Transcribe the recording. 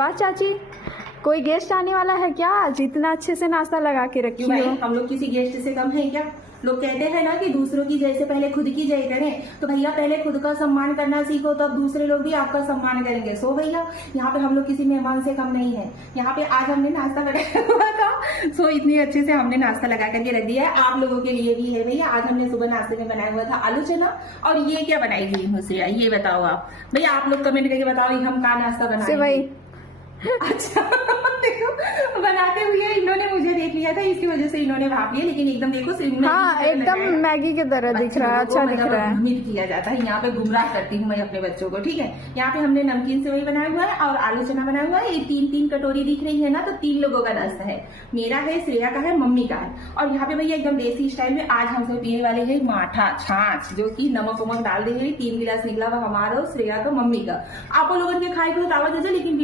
वाह चाची, कोई गेस्ट आने वाला है क्या? आज इतना अच्छे से नाश्ता लगा के रखी क्यों हो। भाई, हम लोग किसी गेस्ट से कम है क्या? लोग कहते हैं ना कि दूसरों की जैसे पहले खुद की जय करें, तो भैया पहले खुद का सम्मान करना सीखो, तब दूसरे लोग भी आपका सम्मान करेंगे। सो भैया, यहाँ पे हम लोग किसी मेहमान से कम नहीं है। यहाँ पे आज हमने नाश्ता लगाया हुआ था, सो इतनी अच्छे से हमने नाश्ता लगा करके रख दिया है। आप लोगों के लिए भी है भैया। आज हमने सुबह नाश्ते में बनाया हुआ था आलू चना, और ये क्या बनाई गई मुझसे, ये बताओ आप भैया। आप लोग कमेंट करके बताओ हम का नाश्ता बनाए। अच्छा देखो, बनाते हुए इन्होंने मुझे देख लिया था, इसकी वजह से इन्होंने भाप लिया, लेकिन एकदम देखो हाँ, एकदम मैगी की तरह दिख रहा है, अच्छा दिख रहा है। भ्रमित किया जाता है, यहाँ पे गुमराह करती हूँ मैं अपने बच्चों को। ठीक है, यहाँ पे हमने नमकीन सेवई बनाया हुआ है और आलू चना बनाया हुआ है। ये 3-3 कटोरी दिख रही है ना, तो 3 लोगों का नाश्ता है। मेरा है, श्रेया का है, मम्मी का है। और यहाँ पे भैया एकदम देसी स्टाइल में आज हम सब पीने वाले है माठा छाछ, जो की नमक वमक डाल देंगे। 3 गिलास निकला हुआ हमारा, श्रेया का, मम्मी का। आप लोगों के खाए को दावा दीजिए, लेकिन